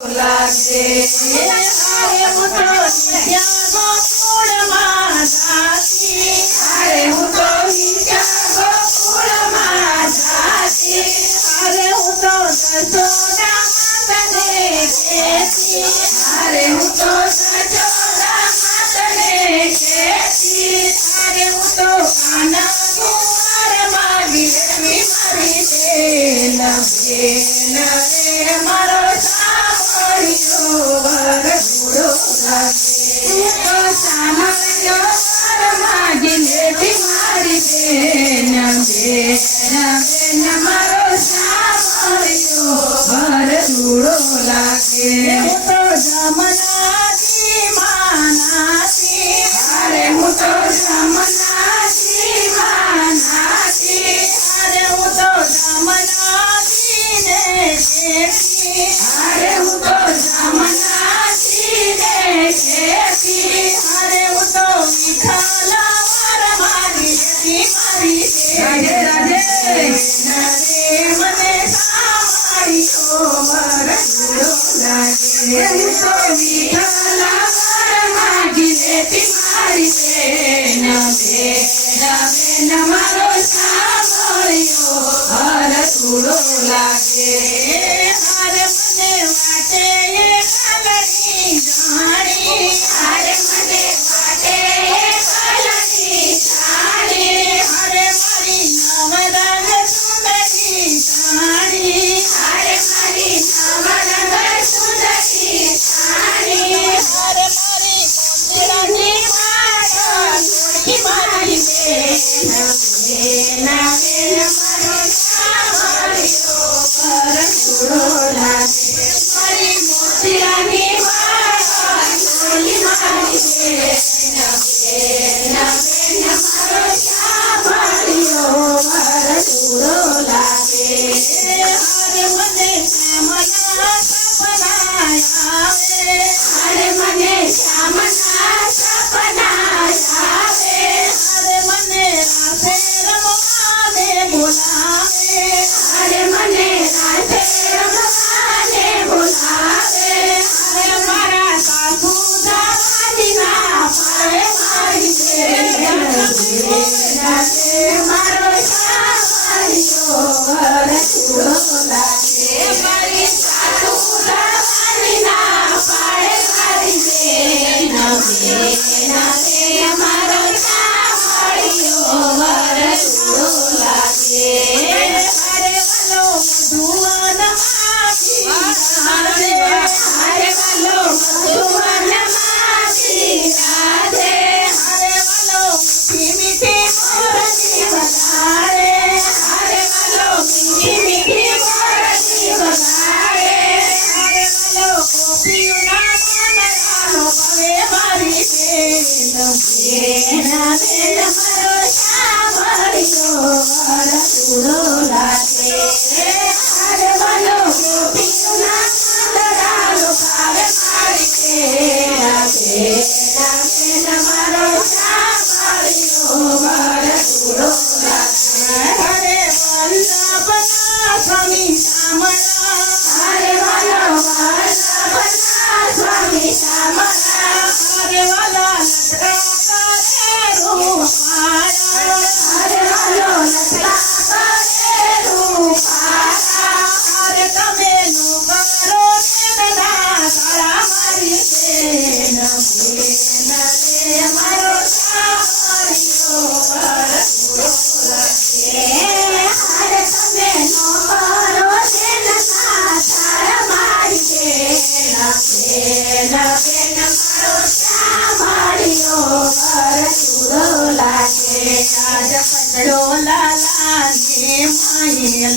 લાગે હારે હું તો નિત્યા ગોકુળમાં જાતી હારે હું તો નિત્યા ગોકુળમાં જાતી હારે હું તો જશોદા માતને કહેતી હારે હું તો જશોદા માતને કહેતી હારે હું તો કાના કુંવરમાં વિરવી મારી બેન રે મારો વરઘોડો લાગે સાંભળ્યો માગીને મારી બેન મારો સાંભળ્યો વરઘોડો લાગે હું તો જમનાથી માનાથી અરે હું તો જમનાથી માનાથી અરે હું તો જમનાથી ને દેખી અરે હું તો જમનાથી ને દેખી અરે હું તો વિઠ્ઠલ વર મારી મારી રાધે રાધે મને સાંભળ્યો વરઘોડો લાગે હું તો વિઠ્ઠલ વર માગી લેતી મારી બેન મારો સાંભળ્યો વરઘોડો લાગે હારે મને વાટે કલની જાણી હારે મને વાટે કલની જાણી હારે મારી નવરંગ સુંદરી જાણી હારે મારી નવરંગ સુંદરી જાણી હારે મારી મોતીરાની માળા જોડી મારી બેન મારો સાંભળ્યો વરઘોડો લાગે મારી મોતીરાની માળા જોડી મારી બેન મારો સાંભળ્યો વરઘોડો લાગે હારે મને શ્યામના સપના આવે હારે મને શ્યામના સપના આવે હારે મને રાસે રમવાને બોલાવે હારે મને રાસે રમવાને બોલાવે હારે મારા સાસુ જવાની ના પાડે મારી બેન મારો સાંભળ્યો વરઘોડો લાગે મારી સાસુ જવાની ના પાડે મારી બેન મારો સાંભળ્યો વરઘોડો લાગે હારે વાલો મધુવન માથી રાધે હારે વાલો મધુવન માથી રાધે હારે વાલો મીઠી મીઠી મોરલી વગાડે હારે વાલો મીઠી મીઠી મોરલી વગાડે હારે વાલો ગોપીઓના મનરાનો ભવે મારી બેન મારો સાંભળ્યો વરઘોડો લાગે હારે વાલો ગોપીઓના મનરાનો ભાવે મારી બેન મારો સાંભળ્યો વરઘોડો લાગે હરે વલ્લભના સ્વામી શામળા હરે વાલો વલ્લભના સ્વામી શામળા હરે વાલા લટકા કરે રૂપાળા હરે વાલો લટકા કરે રૂપાળા હરે તમે નો કરો તેના તારા મારી બેન મારો સાંભળ્યો વરઘોડો લાગે હારે તમે નો કરો તેના તારા મારી બેન મારો સાંભળ્યો વરઘોડો લાગે આજ કંડો લાલાને માયે